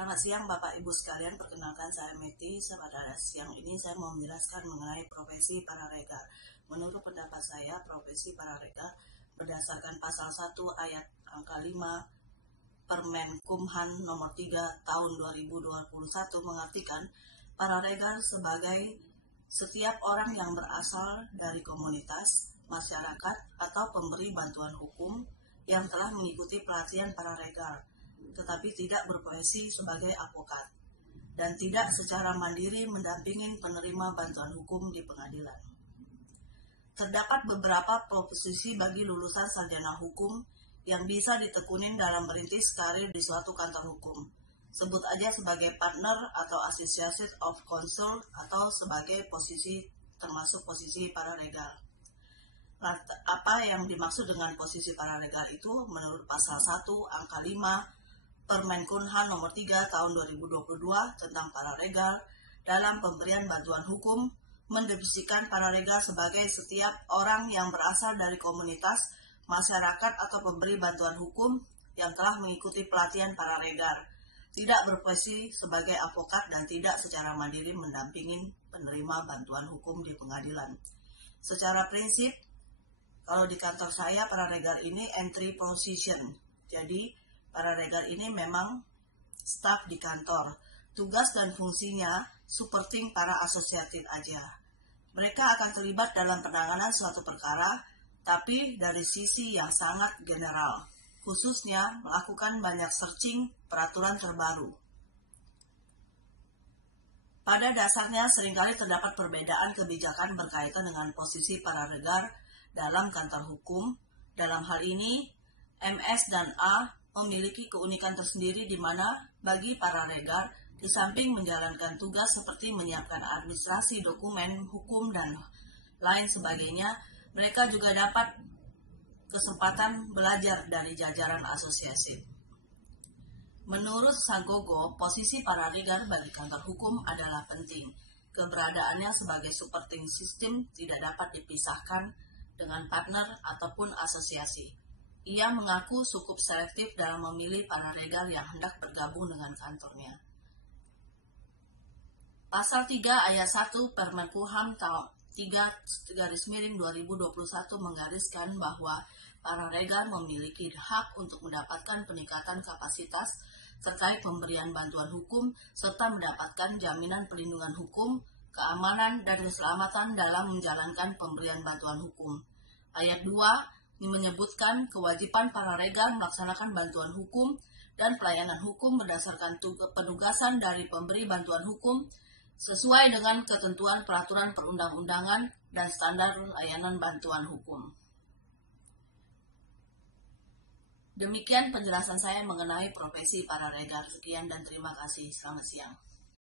Selamat siang Bapak Ibu sekalian, perkenalkan saya Meti. Pada siang ini saya mau menjelaskan mengenai profesi pararegar. Menurut pendapat saya, profesi pararegar berdasarkan pasal 1 ayat angka 5 Permen Kumhan nomor 3 tahun 2021 mengartikan pararegar sebagai setiap orang yang berasal dari komunitas, masyarakat, atau pemberi bantuan hukum yang telah mengikuti pelatihan pararegar, tetapi tidak berprofesi sebagai advokat, dan tidak secara mandiri mendampingi penerima bantuan hukum di pengadilan. Terdapat beberapa posisi bagi lulusan sarjana hukum yang bisa ditekunin dalam merintis karir di suatu kantor hukum. Sebut aja sebagai partner atau associate of counsel atau sebagai posisi termasuk posisi pararegal. Nah, apa yang dimaksud dengan posisi pararegal itu? Menurut pasal 1 angka 5 Permen Kumhan nomor 3 tahun 2022 tentang pararegal dalam pemberian bantuan hukum mendefinisikan pararegal sebagai setiap orang yang berasal dari komunitas, masyarakat, atau pemberi bantuan hukum yang telah mengikuti pelatihan pararegal, tidak berprofesi sebagai advokat, dan tidak secara mandiri mendampingi penerima bantuan hukum di pengadilan. Secara prinsip, kalau di kantor saya, pararegal ini entry position. Jadi, pararegal ini memang staf di kantor. Tugas dan fungsinya supporting para asosiatif aja. Mereka akan terlibat dalam penanganan suatu perkara, tapi dari sisi yang sangat general, khususnya melakukan banyak searching peraturan terbaru. Pada dasarnya seringkali terdapat perbedaan kebijakan berkaitan dengan posisi pararegal dalam kantor hukum. Dalam hal ini, MS dan A memiliki keunikan tersendiri di mana bagi pararegal, di samping menjalankan tugas seperti menyiapkan administrasi dokumen hukum dan lain sebagainya, mereka juga dapat kesempatan belajar dari jajaran asosiasi. Menurut Sagogo, posisi pararegal bagi kantor hukum adalah penting. Keberadaannya sebagai supporting system tidak dapat dipisahkan dengan partner ataupun asosiasi. Ia mengaku cukup selektif dalam memilih pararegal yang hendak bergabung dengan kantornya. Pasal 3 ayat 1 Permen Kumhan tahun 3/2021 menggariskan bahwa pararegal memiliki hak untuk mendapatkan peningkatan kapasitas terkait pemberian bantuan hukum serta mendapatkan jaminan perlindungan hukum, keamanan, dan keselamatan dalam menjalankan pemberian bantuan hukum. Ayat 2 menyebutkan kewajiban pararegal melaksanakan bantuan hukum dan pelayanan hukum berdasarkan penugasan dari pemberi bantuan hukum sesuai dengan ketentuan peraturan perundang-undangan dan standar layanan bantuan hukum. Demikian penjelasan saya mengenai profesi pararegal. Sekian dan terima kasih. Selamat siang.